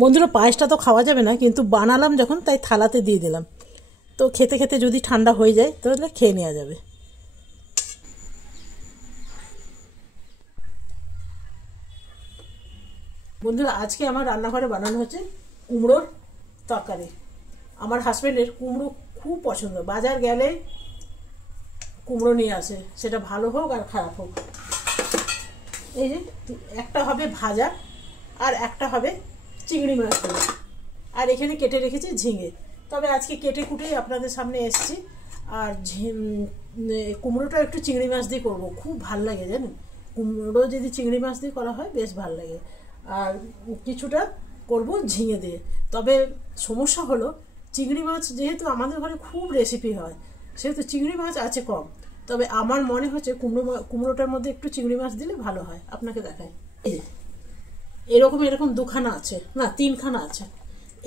বন্ধুরা পায়েসটা তো খাওয়া যাবে না, কিন্তু বানালাম যখন তাই থালাতে দিয়ে দিলাম। তো খেতে খেতে যদি ঠান্ডা হয়ে যায় তাহলে খেয়ে নেওয়া যাবে। বন্ধুরা আজকে আমার রান্নাঘরে বানানো হচ্ছে কুমড়োর তরকারি। আমার হাজব্যান্ডের কুমড়ো খুব পছন্দ, বাজার গেলে কুমড়ো নিয়ে আসে, সেটা ভালো হোক আর খারাপ হোক। এই যে একটা হবে ভাজা আর একটা হবে চিংড়ি মাছ দিয়ে, আর এখানে কেটে রেখেছি ঝিঙে। তবে আজকে কেটে কুটেই আপনাদের সামনে এসেছি। আর কুমড়োটা একটু চিংড়ি মাছ দিয়ে করবো, খুব ভাল লাগে জানেন। কুমড়ো যদি চিংড়ি মাছ দিয়ে করা হয় বেশ ভাল লাগে। আর কিছুটা করব ঝিঙে দিয়ে। তবে সমস্যা হলো চিংড়ি মাছ যেহেতু আমাদের ঘরে খুব রেসিপি হয়, সেহেতু চিংড়ি মাছ আছে কম। তবে আমার মনে হচ্ছে কুমড়োটার মধ্যে একটু চিংড়ি মাছ দিলে ভালো হয়। আপনাকে দেখাই, এরকম দুখানা আছে, না তিনখানা আছে।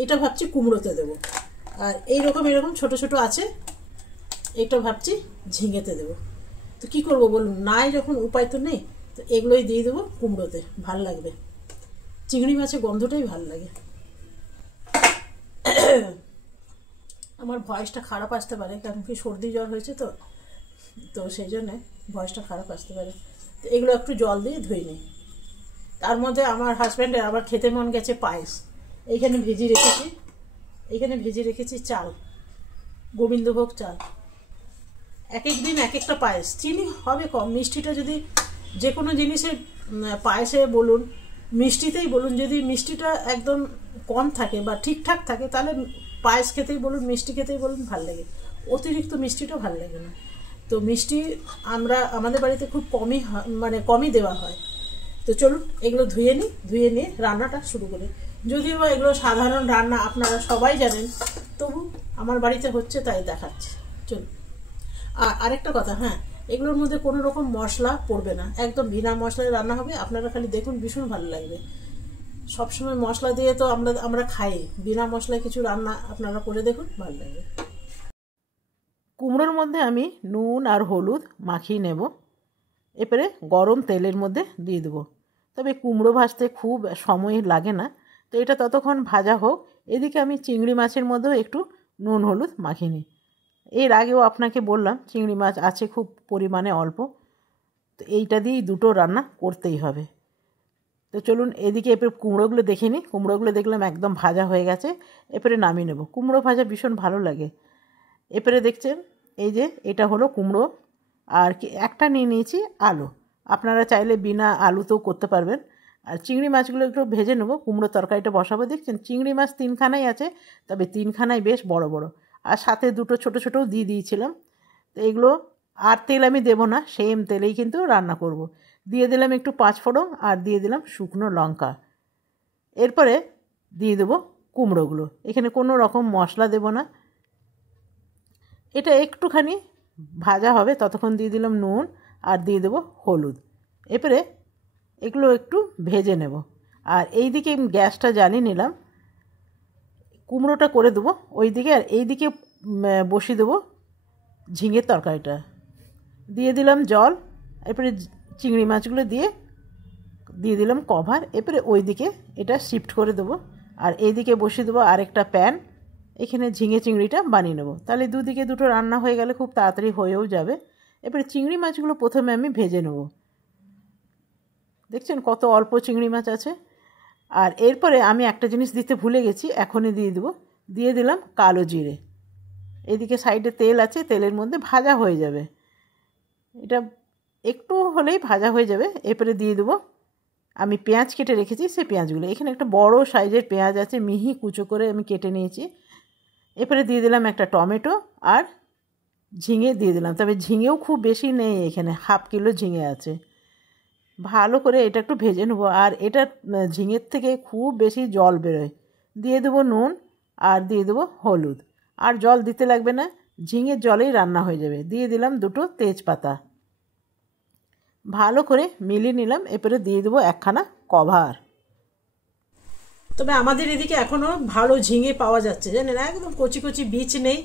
এটা ভাবছি কুমড়োতে দেবো। আর এরকম ছোট ছোট আছে, এটা ভাবছি ঝিঙেতে দেবো। তো কি করব বলুন, নাই যখন উপায় তো নেই, তো এগুলোই দিয়ে দেবো কুমড়োতে, ভাল লাগবে। চিংড়ি মাছের গন্ধটাই ভাল লাগে। আমার ভয়েসটা খারাপ আসতে পারে, কারণ কি সর্দি জ্বর হয়েছে তো সেই জন্যে ভয়েসটা খারাপ আসতে পারে। তো এগুলো একটু জল দিয়ে ধুয়ে নিই। তার মধ্যে আমার হাজব্যান্ডের আবার খেতে মন গেছে পায়েস। এইখানে ভেজে রেখেছি চাল, গোবিন্দভোগ চাল। এক এক দিন এক একটা পায়েস, চিনি হবে কম। মিষ্টিটা যদি যে কোনো জিনিসের পায়েসে বলুন, মিষ্টিতেই বলুন, যদি মিষ্টিটা একদম কম থাকে বা ঠিকঠাক থাকে, তাহলে পায়েস খেতেই বলুন, মিষ্টি খেতেই বলুন ভাল লাগে। অতিরিক্ত মিষ্টিটা ভাল লাগে না। তো মিষ্টি আমাদের বাড়িতে খুব কমই দেওয়া হয়। তো চলুন এগুলো ধুয়ে নিয়ে রান্নাটা শুরু করি। যদিও এগুলো সাধারণ রান্না, আপনারা সবাই জানেন, তবু আমার বাড়িতে হচ্ছে তাই দেখাচ্ছি। চলুন। আর আরেকটা কথা, হ্যাঁ, এগুলোর মধ্যে কোনো রকম মশলা পড়বে না, একদম বিনা মশলায় রান্না হবে। আপনারা খালি দেখুন, ভীষণ ভালো লাগবে। সবসময় মশলা দিয়ে তো আমরা খাই, বিনা মশলায় কিছু রান্না আপনারা করে দেখুন, ভালো লাগবে। কুমড়োর মধ্যে আমি নুন আর হলুদ মাখিয়ে নেব, এরপরে গরম তেলের মধ্যে দিয়ে দেবো। তবে কুমড়ো ভাজতে খুব সময় লাগে না, তো এটা ততক্ষণ ভাজা হোক। এদিকে আমি চিংড়ি মাছের মধ্যেও একটু নুন হলুদ মাখিয়ে নিই। এর আগেও আপনাকে বললাম চিংড়ি মাছ আছে খুব পরিমাণে অল্প, তো এইটা দিয়েই দুটো রান্না করতেই হবে। তো চলুন এদিকে এরপরে কুমড়োগুলো দেখে নিই। কুমড়োগুলো দেখলাম একদম ভাজা হয়ে গেছে, এরপরে নামিয়ে নেব। কুমড়ো ভাজা ভীষণ ভালো লাগে। এরপরে দেখছেন এই যে এটা হলো কুমড়ো, আর একটা নিয়ে নিয়েছি আলু। আপনারা চাইলে বিনা আলুতেও করতে পারবেন। আর চিংড়ি মাছগুলো একটু ভেজে নেবো, কুমড়ো তরকারিটা বসাবো। দেখছেন চিংড়ি মাছ তিনখানাই আছে, তবে তিনখানাই বেশ বড় বড়, আর সাথে দুটো ছোট ছোটও দিয়ে দিয়েছিলাম। তো এগুলো আর তেল আমি দেবো না, সেম তেলেই কিন্তু রান্না করব। দিয়ে দিলাম একটু পাঁচফোড়ন, আর দিয়ে দিলাম শুকনো লঙ্কা। এরপরে দিয়ে দেবো কুমড়োগুলো। এখানে কোনো রকম মশলা দেব না, এটা একটুখানি ভাজা হবে, ততক্ষণ দিয়ে দিলাম নুন আর দিয়ে দেবো হলুদ। এরপরে এগুলো একটু ভেজে নেব। আর এই দিকে গ্যাসটা জ্বালিয়ে নিলাম, কুমড়োটা করে দেবো ওই দিকে, আর এই দিকে বসিয়ে দেবো ঝিঙের তরকারিটা। দিয়ে দিলাম জল, এরপরে চিংড়ি মাছগুলো দিয়ে দিলাম কভার। এরপরে ওই দিকে এটা শিফট করে দেবো, আর এই দিকে বসিয়ে দেবো আরেকটা প্যান। এখানে ঝিঙে চিংড়িটা বানিয়ে নেবো, তাহলে দুদিকে দুটো রান্না হয়ে গেলে খুব তাড়াতাড়ি হয়েও যাবে। এরপরে চিংড়ি মাছগুলো প্রথমে আমি ভেজে নেব। দেখছেন কত অল্প চিংড়ি মাছ আছে। আর এরপরে আমি একটা জিনিস দিতে ভুলে গেছি, এখনই দিয়ে দেবো। দিয়ে দিলাম কালো জিরে। এদিকে সাইডে তেল আছে, তেলের মধ্যে ভাজা হয়ে যাবে, এটা একটু হলেই ভাজা হয়ে যাবে। এরপরে দিয়ে দেবো আমি পেঁয়াজ কেটে রেখেছি, সেই পেঁয়াজগুলো। এখানে একটা বড় সাইজের পেঁয়াজ আছে, মিহি কুচো করে আমি কেটে নিয়েছি। এরপরে দিয়ে দিলাম একটা টমেটো, আর ঝিঙে দিয়ে দিলাম। তবে ঝিঙেও খুব বেশি নেই, এখানে হাফ কিলো ঝিঙে আছে। ভালো করে এটা একটু ভেজে নেবো। আর এটা ঝিঙের থেকে খুব বেশি জল বেরোয়। দিয়ে দেবো নুন, আর দিয়ে দেবো হলুদ, আর জল দিতে লাগবে না, ঝিঙের জলেই রান্না হয়ে যাবে। দিয়ে দিলাম দুটো তেজপাতা, ভালো করে মিলিয়ে নিলাম। এরপরে দিয়ে দেবো একখানা কভার। তবে আমাদের এদিকে এখনও ভালো ঝিঙে পাওয়া যাচ্ছে, জানেন, একদম কচি কচি বীজ নেই।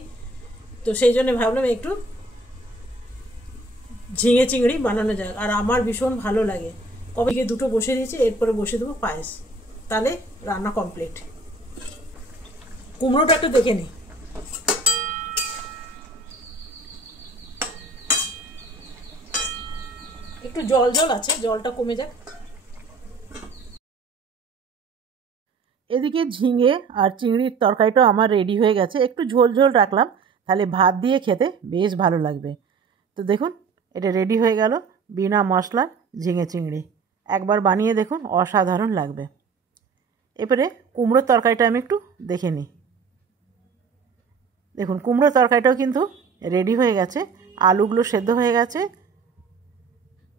তো সেই জন্য ভাবলাম একটু ঝিঙে চিংড়ি বানানো যায়, আর আমার ভীষণ ভালো লাগে। কবে দুটো বসে দিয়েছি, এরপরে বসে দেবো পায়েস, তাহলে রান্না কমপ্লিট। কুমড়োটা একটু দেখে নিই। একটু জল জল আছে, জলটা কমে যাক। এদিকে ঝিঙে আর চিংড়ির তরকারিটাও আমার রেডি হয়ে গেছে। একটু ঝোল ঝোল রাখলাম, তাহলে ভাত দিয়ে খেতে বেশ ভালো লাগবে। তো দেখুন এটা রেডি হয়ে গেল, বিনা মশলা ঝিঙে চিংড়ি। একবার বানিয়ে দেখুন, অসাধারণ লাগবে। এবারে কুমড়োর তরকারিটা আমি একটু দেখে নিই। দেখুন কুমড়োর তরকারিটাও কিন্তু রেডি হয়ে গেছে, আলুগুলো সেদ্ধ হয়ে গেছে।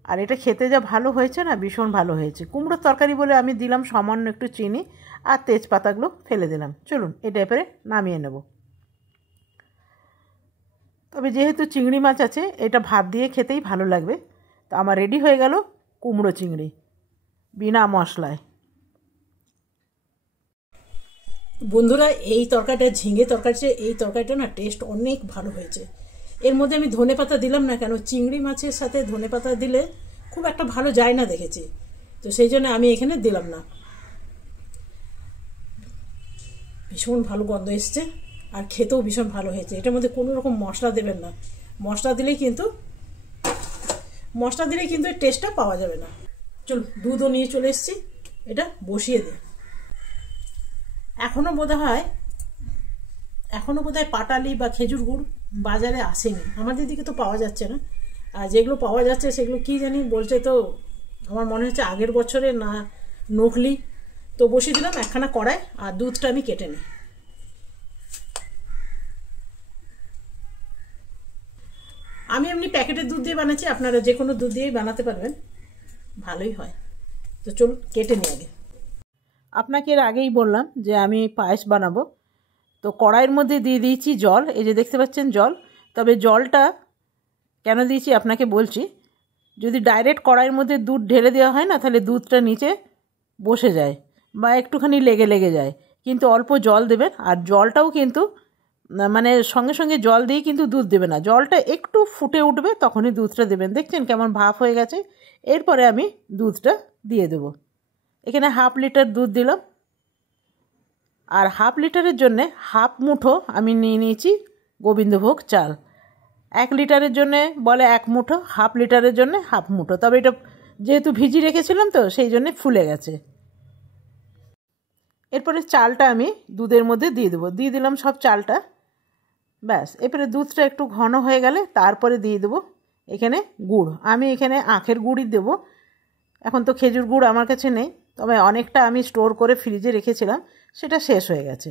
আর এটা খেতে যা ভালো হয়েছে না, ভীষণ ভালো হয়েছে। কুমড়োর তরকারি বলে আমি দিলাম সামান্য একটু চিনি আর তেজপাতাগুলো ফেলে দিলাম। চলুন এটা এবারে নামিয়ে নেব। তবে যেহেতু চিংড়ি মাছ আছে, এটা ভাত দিয়ে খেতেই ভালো লাগবে। তো আমার রেডি হয়ে গেল কুমড়ো চিংড়ি বিনা মশলায়। বন্ধুরা, এই তরকারিটা ঝিঙে তরকারি, এই তরকারিটা না টেস্ট অনেক ভালো হয়েছে। এর মধ্যে আমি ধনেপাতা দিলাম না, কেন চিংড়ি মাছের সাথে ধনেপাতা দিলে খুব একটা ভালো যায় না দেখেছি, তো সেই জন্য আমি এখানে দিলাম না। ভীষণ ভালো গন্ধ এসছে আর খেতেও ভীষণ ভালো হয়েছে। এটার মধ্যে কোনো রকম মশলা দেবেন না, মশলা দিলেই কিন্তু এর টেস্টটা পাওয়া যাবে না। চল, দুধও নিয়ে চলে এসেছি, এটা বসিয়ে দিই। এখনও বোধ হয় পাটালি বা খেজুর গুড় বাজারে আসেনি, আমাদের দিকে তো পাওয়া যাচ্ছে না। আর যেগুলো পাওয়া যাচ্ছে সেগুলো কি জানি বলছে, তো আমার মনে হচ্ছে আগের বছরে না নকলি। তো বসিয়ে দিলাম একখানা কড়াই, আর দুধটা আমি কেটে নিই। আমি এমনি প্যাকেটের দুধ দিয়ে বানাচ্ছি, আপনারা যে কোনো দুধ দিয়েই বানাতে পারবেন, ভালোই হয়। তো চলুন কেটে নিই আগে। আপনাকে এর আগেই বললাম যে আমি পায়েস বানাবো। তো কড়াইয়ের মধ্যে দিয়ে দিয়েছি জল, এই যে দেখতে পাচ্ছেন জল। তবে জলটা কেন দিয়েছি আপনাকে বলছি। যদি ডাইরেক্ট কড়াইয়ের মধ্যে দুধ ঢেলে দেওয়া হয় না, তাহলে দুধটা নিচে বসে যায় বা একটুখানি লেগে লেগে যায়। কিন্তু অল্প জল দেবেন, আর জলটাও কিন্তু মানে সঙ্গে সঙ্গে জল দিয়ে কিন্তু দুধ দেবে না, জলটা একটু ফুটে উঠবে তখনই দুধটা দেবেন। দেখছেন কেমন ভাপ হয়ে গেছে। এরপরে আমি দুধটা দিয়ে দেবো। এখানে 1/2 লিটার দুধ দিলাম, আর 1/2 লিটারের জন্যে 1/2 মুঠো আমি নিয়ে নিয়েছি গোবিন্দভোগ চাল। 1 লিটারের জন্যে বলে 1 মুঠো, 1/2 লিটারের জন্যে 1/2 মুঠো। তবে এটা যেহেতু ভিজিয়ে রেখেছিলাম তো সেই জন্যে ফুলে গেছে। এরপরে চালটা আমি দুধের মধ্যে দিয়ে দেবো, দিয়ে দিলাম সব চালটা। ব্যাস, এরপরে দুধটা একটু ঘন হয়ে গেলে তারপরে দিয়ে দেবো এখানে গুড়। আমি এখানে আখের গুড়ই দেবো, এখন তো খেজুর গুড় আমার কাছে নেই, তবে অনেকটা আমি স্টোর করে ফ্রিজে রেখেছিলাম, সেটা শেষ হয়ে গেছে।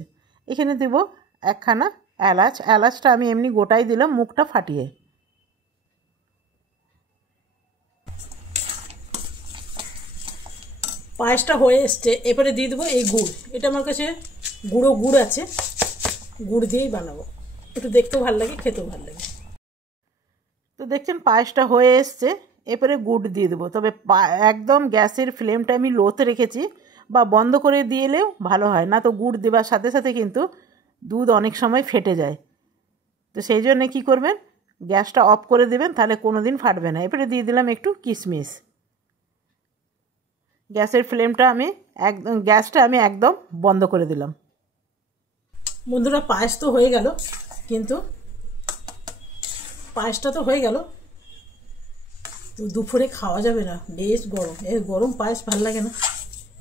এখানে দেবো একখানা এলাচ, এলাচটা আমি এমনি গোটাই দিলাম মুখটা ফাটিয়ে। পায়েসটা হয়ে এসছে, এরপরে দিয়ে দেবো এই গুড়। এটা আমার কাছে গুঁড়ো আছে, গুড় দিয়েই বানাবো, একটু দেখতেও ভালো লাগে, খেতেও ভালো লাগে। তো দেখছেন পায়েসটা হয়ে এসছে, এরপরে গুড় দিয়ে দেবো। তবে একদম গ্যাসের ফ্লেমটা আমি লোতে রেখেছি, বা বন্ধ করে দিলেও ভালো হয়, না তো গুড় দেওয়ার সাথে সাথে কিন্তু দুধ অনেক সময় ফেটে যায়। তো সেই জন্যে কী করবেন, গ্যাসটা অফ করে দেবেন, তাহলে কোনো দিন ফাটবে না। এরপরে দিয়ে দিলাম একটু কিশমিশ। গ্যাসটা আমি একদম বন্ধ করে দিলাম। বন্ধুরা, পায়েস তো হয়ে গেল, কিন্তু পায়েসটা তো হয়ে গেল, তো দুপুরে খাওয়া যাবে না, বেশ গরম। এই গরম পায়েস ভালো লাগে না,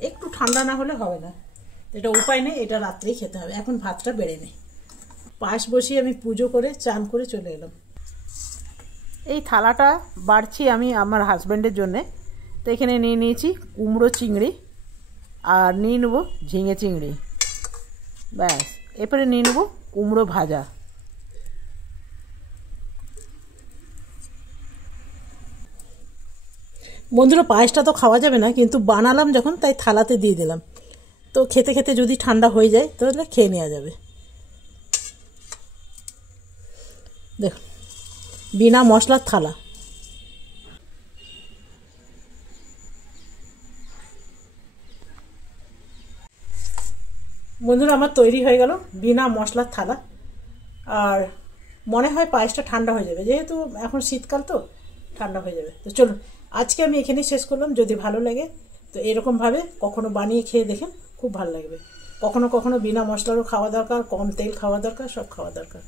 একটু ঠান্ডা না হলে হবে না। এটা উপায় নেই, এটা রাত্রেই খেতে হবে। এখন ভাতটা বেড়ে নেই। পায়েস বসিয়ে আমি পুজো করে চান করে চলে এলাম। এই থালাটা বাড়ছি আমি আমার হাজব্যান্ডের জন্যে। তো এখানে নিয়ে নিয়েছি কুমড়ো চিংড়ি, আর নিয়ে নেবো ঝিঙে চিংড়ি। ব্যাস, এরপরে নিয়ে নেবো কুমড়ো ভাজা। বন্ধুরা, পায়েসটা তো খাওয়া যাবে না, কিন্তু বানালাম যখন তাই থালাতে দিয়ে দিলাম। তো খেতে খেতে যদি ঠান্ডা হয়ে যায় তাহলে খেয়ে নেওয়া যাবে। দেখুন, বিনা মশলার থালা। বন্ধুরা, আমার তৈরি হয়ে গেল বিনা মশলার থালা। আর মনে হয় পায়েসটা ঠান্ডা হয়ে যাবে, যেহেতু এখন শীতকাল তো ঠান্ডা হয়ে যাবে। তো চলুন, আজকে আমি এখানেই শেষ করলাম। যদি ভালো লাগে তো এরকমভাবে কখনো বানিয়ে খেয়ে দেখেন, খুব ভালো লাগবে। কখনো কখনো বিনা মশলারও খাওয়া দরকার, কম তেল খাওয়া দরকার, সব খাওয়া দরকার।